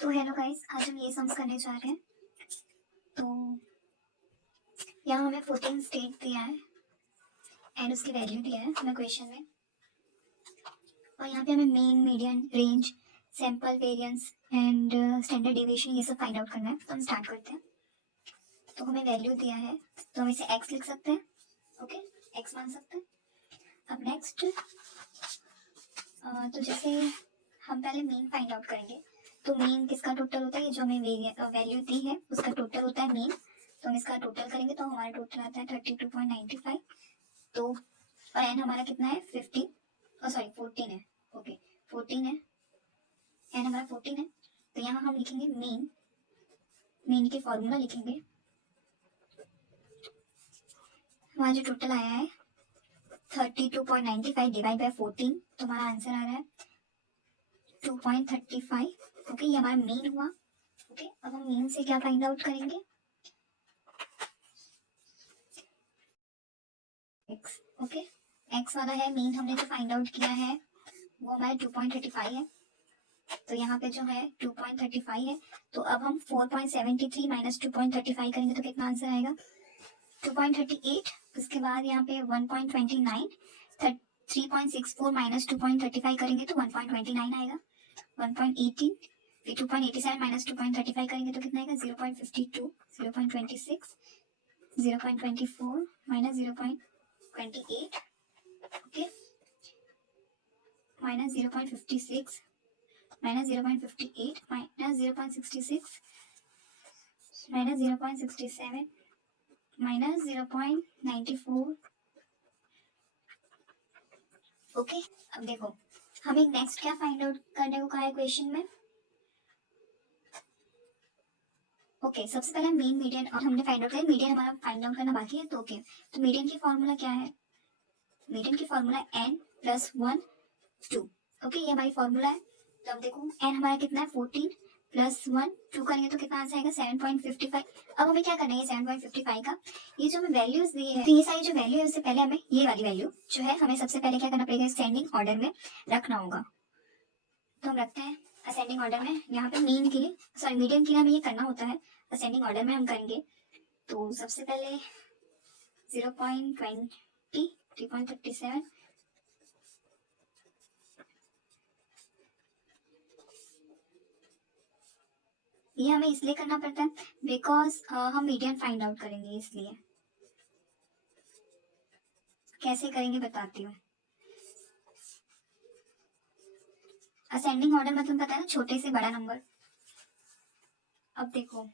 तो hello guys, आज हम ये सम्स करने जा रहे हैं। तो यहाँ हमें 14 स्टेट दिया है एंड उसकी वैल्यू दिया है हमें क्वेश्चन में। और यहाँ पे हमें mean, median, range, sample, variance and standard deviation ये सब फाइंड आउट करना है। तो हम स्टार्ट करते हैं। तो हमें वैल्यू दिया है तो हम इसे x लिख सकते हैं। ओके, x मान सकते हैं। अब नेक्स्ट तो जैसे हम पहले मीन फाइंड आउट करेंगे। तो मीन किसका टोटल होता है? ये जो हमें वैल्यू दी है उसका टोटल होता है मीन। तो हम इसका टोटल करेंगे तो हमारा टोटल आता है 32.95। तो और एन हमारा कितना है? 15, सॉरी 14 है। ओके 14 है, एन हमारा 14 है। तो यहाँ हम लिखेंगे मीन, मीन के फॉर्मूला लिखेंगे। हमारा जो टोटल आया है 32.95 डिवाइड बाय 14, तो हमारा आंसर आ रहा है 2.35। ओके, ये हमारा मीन हुआ। ओके, अब हम मीन से क्या फाइंड आउट करेंगे? एक्स। ओके, एक्स वाला है मीन, हमने जो फाइंड आउट किया है वो हमारा 2.35 है। तो यहाँ पे जो है 2.35 है। तो अब हम 4.73 माइनस 2.35 करेंगे तो कितना आंसर आएगा? 2.38। उसके बाद यहाँ पे 1.29, 3.64 माइनस 2.35 करेंगे तो 1.29 आएगा। 1.18, फिर 2.87 माइनस 2.35 करेंगे तो कितना आएगा? 0.52, 0.26, 0.24 minus 0.28, okay, minus 0.56 minus 0.58 minus 0.66 minus 0.67 minus 0.94। Okay, अब देखो हमें नेक्स्ट क्या फाइंड आउट करने को कहा है क्वेश्चन में। ओके, सबसे पहले मीन, मीडियन और हमने फाइंड आउट किया। मीडियन हमारा फाइंड आउट करना बाकी है। तो ओके, तो मीडियन की फॉर्मूला क्या है? मीडियन की फॉर्मूला n प्लस 1 2। ओके, ये हमारी फॉर्मूला है। तो अब देखो n हमारा कितना है? 14 प्लस 1 2 करेंगे तो कितना आंसर आएगा? 7.55। अब हमें क्या करना है? 7.55 का ये जो हमें वैल्यूज दी है, तो ये सारी जो वैल्यू है उससे पहले हमें ये वाली वैल्यू जो है हमें सबसे पहले क्या करना पड़ेगा? असेंडिंग ऑर्डर में रखना होगा। तो हम रखते हैं असेंडिंग ऑर्डर में। यहाँ पे मीन के लिए, सॉरी मीडियन के लिए हमें ये करना होता है, असेंडिंग ऑर्डर में हम करेंगे। तो सबसे पहले 0.20, 3.37, ये हमें इसलिए करना पड़ता है बिकॉज हम मीडियन फाइंड आउट करेंगे, इसलिए। कैसे करेंगे बताती हूँ। असेंडिंग ऑर्डर मतलब पता है ना, छोटे से बड़ा नंबर। अब देखो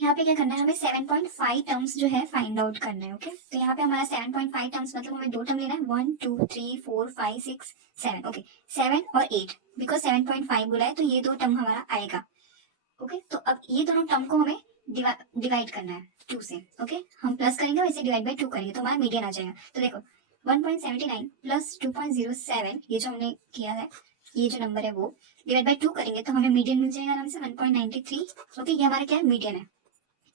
यहाँ पे क्या करना है? हमें 7.5 टर्म्स जो है फाइंड आउट करना है। ओके, तो यहाँ पे हमारा 7.5 टर्म्स मतलब हमें दो टर्म लेना है, 1 2 3 4 5 6 7। ओके, 7 और 8, बिकॉज 7.5 बोला है तो ये दो टर्म हमारा आएगा। ओके, तो अब ये दोनों टर्म को हमें डिवाइड करना है 2 से। ओके, हम प्लस करेंगे और इसे डिवाइड बाय 2 करेंगे तो हमारा मीडियन आ जाएगा। तो देखो 1.79 प्लस 2.07, ये जो हमने किया है, ये जो नंबर है वो डिवाइड बाय 2 करेंगे तो हमें मीडियन मिल जाएगा आराम से 1.93। ओके, ये हमारा क्या है? मीडियन है।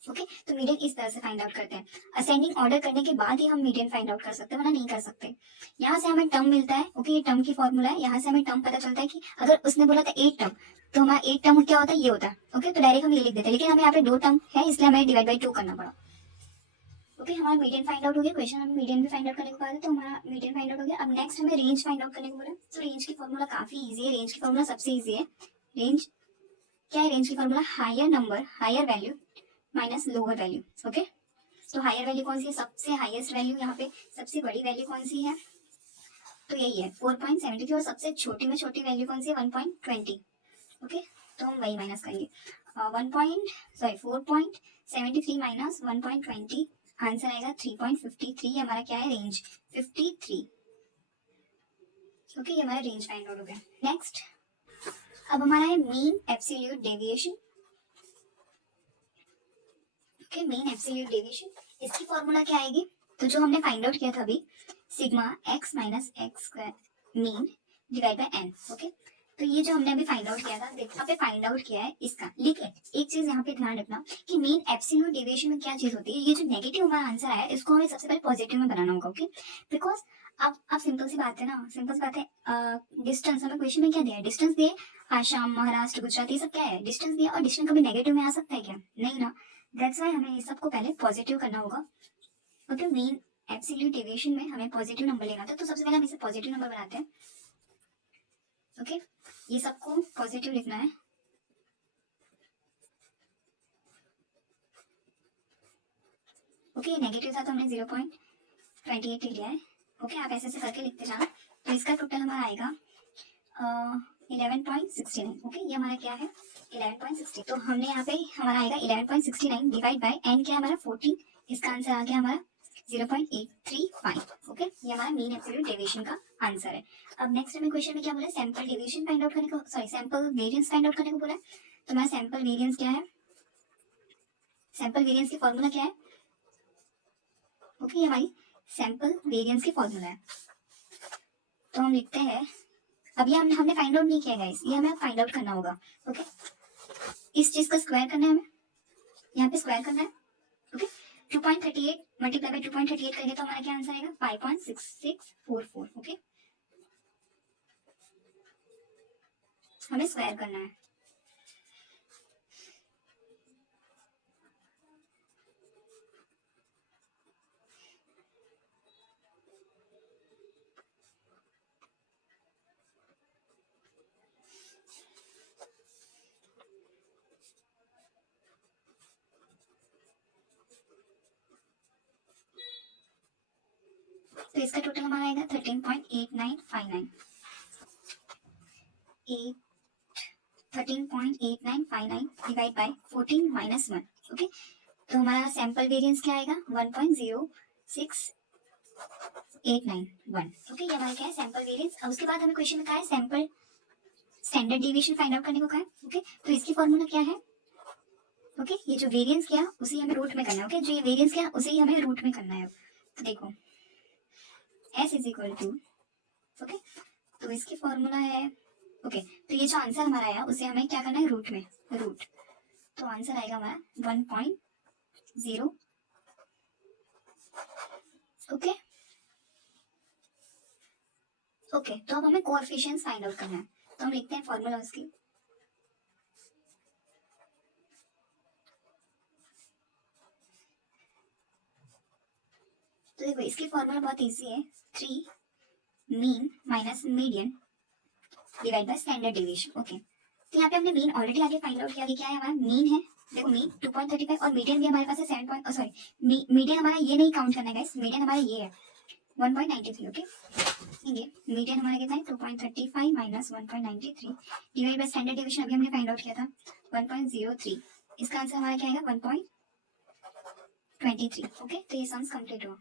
ओके, तो मीडियन इस तरह से फाइंड आउट करते हैं। असेंडिंग ऑर्डर करने के बाद ही हम मीडियन फाइंड आउट कर सकते हैं, वरना नहीं कर सकते। यहाँ से हमें टर्म मिलता है। ओके, ये टर्म की फॉर्मूला है। यहाँ से हमें टर्म पता चलता है कि अगर उसने बोला था 8 टर्म, तो हमारा 8 टर्म क्या होता है? ये होता है। ओके, तो डायरेक्ट हम ये लिख देते हैं, लेकिन हमें यहाँ पे 2 टर्म है इसलिए हमें डिवाइड बाई 2 करना पड़ा। ओके, हमारा मीडियन फाइंड आउट हो गया। क्वेश्चन हमें मीडियन भी फाइंड आउट करने को कहा था, तो हमारा मीडियन फाइंड आउट हो गया। अब नेक्स्ट हमें रेंज फाइंड आउट करने को बोला। तो रेंज की फॉर्मूला काफी इजी है। रेंज की फॉर्मूला सबसे इजी है। रेंज क्या है? रेंज की formula higher number, higher value minus lower value. Okay, तो हायर वैल्यू कौन सी है? सबसे हाईएस्ट वैल्यू, यहाँ पे सबसे बड़ी वैल्यू कौन सी है? तो यही है 4.73। और सबसे छोटी में छोटी वैल्यू कौन सी है? 1.20। ओके, तो हम वही माइनस करेंगे। 4.73 माइनस 1.20, आंसर आएगा 3.53। हमारा क्या है? रेंज 53। ओके, ये हमारा रेंज फाइंड आउट हो गया। नेक्स्ट अब हमारा है mean absolute deviation. Okay, mean absolute deviation, इसकी फॉर्मूला क्या आएगी? तो जो हमने फाइंड आउट किया था अभी, sigma x minus x square mean divide by n. Okay, तो ये जो हमने अभी फाइंड आउट किया था, देखो यहाँ पे फाइंड आउट किया है इसका। लेकिन एक चीज यहाँ पे ध्यान रखना कि मीन एब्सोल्यूट डेविएशन में क्या चीज होती है, ये जो नेगेटिव हमारा आंसर आया इसको हमें सबसे पहले पॉजिटिव में बनाना होगा। ओके, बिकॉज अब सिंपल सी बात है ना, सिंपल सी बात है। डिस्टेंस हमें क्वेश्चन में क्या दिया है, डिस्टेंस दिए, आसाम, महाराष्ट्र, गुजरात, ये सब क्या है, डिस्टेंस दिया, और डिस्टेंस कभी नेगेटिव में आ सकता है क्या, नहीं ना। दैट्स वाई हमें ये सबको पहले पॉजिटिव करना होगा। ओके, मीन एब्सोल्यूट डेविएशन में हमें पॉजिटिव नंबर लेना था, तो सबसे पहले हम इसे पॉजिटिव नंबर बनाते हैं। ओके, ये सबको पॉजिटिव लिखना है। ओके, नेगेटिव था तो हमने 0.28 लिख लिया है। ओके, आप ऐसे ऐसे करके लिखते जाना। तो इसका टोटल हमारा आएगा 11.69। ओके, ये हमारा क्या है, 11.60। तो हमने यहाँ पे हमारा आएगा 11.69 डिवाइड बाय n क्या है हमारा 14। इसका आंसर आ गया हमारा 0.835। ओके, ये हमारा मीन एब्सोल्यूट डेविएशन का आंसर है। अब नेक्स्ट हमें क्वेश्चन में क्या बोला है, सैंपल डेविएशन फाइंड आउट करने को, sorry sample variance find out करने को बोला है। तो हमारा सैंपल वेरिएंस क्या है, सैंपल वेरिएंस की फॉर्मूला क्या है। ओके, ये हमारी सैंपल वेरिएंस की फॉर्मूला है। तो हम लिखते हैं, अब ये हमने फाइंड आउट नहीं किया गाइस, ये हमें फाइंड आउट करना होगा। ओके, इस चीज का स्क्वायर करना है हमें, यहाँ पे स्क्वायर करना है। ओके, 2.38 मल्टीप्लाई बाय 2.38 करेंगे तो हमारा क्या आंसर आएगा 5.6644। ओके, हमें स्क्वायर करना है। तो इसका टोटल हमारा आएगा 13.8959। 13.8959 डिवाइड बाय 14 माइनस 1। ओके, तो हमारा सैंपल वेरिएंस क्या आएगा 1.06891। ओके, ये हमारा क्या है सैंपल वेरिएंस। अब उसके बाद हमें क्वेश्चन में कहा है sample standard deviation find out करने को कहा है। ओके, तो इसकी फॉर्मूला क्या है, ओके, ये जो वेरिएंस किया उसी हमें रूट में करना है। ओके, जो ये वेरिएंस किया उसे ही हमें रूट में करना है। तो देखो s is equal to, okay, तो इसकी फॉर्मूला है, ओके, तो ये जो आंसर हमारा आया उसे हमें क्या करना है रूट में, रूट। तो आंसर आएगा हमारा 1.0। ओके ओके, तो अब हमें कोएफिशिएंट्स फाइंड आउट करना है। तो हम लिखते हैं फॉर्मूला उसकी, तो देखो इसकी फॉर्मूला बहुत इजी है, 3 mean minus median divide by standard deviation. Okay, तो यहाँ पे हमने मीन ऑलरेडी आगे फाइंड आउट किया, क्या है हमारा मीन है, देखो मीन 2.35 और मीडियन भी हमारे पास है 7 सॉरी मीडियन हमारा ये नहीं काउंट करना है गाइस, मीडियन हमारा ये है 1.93। ओके, ये मीडियन हमारा कितना है 2.35 minus 1.93 divide by standard deviation अभी हमने फाइंड आउट किया था 1.03। इसका आंसर हमारा क्या आएगा 1.23। ओके, तो ये सम्स कंप्लीट हुआ।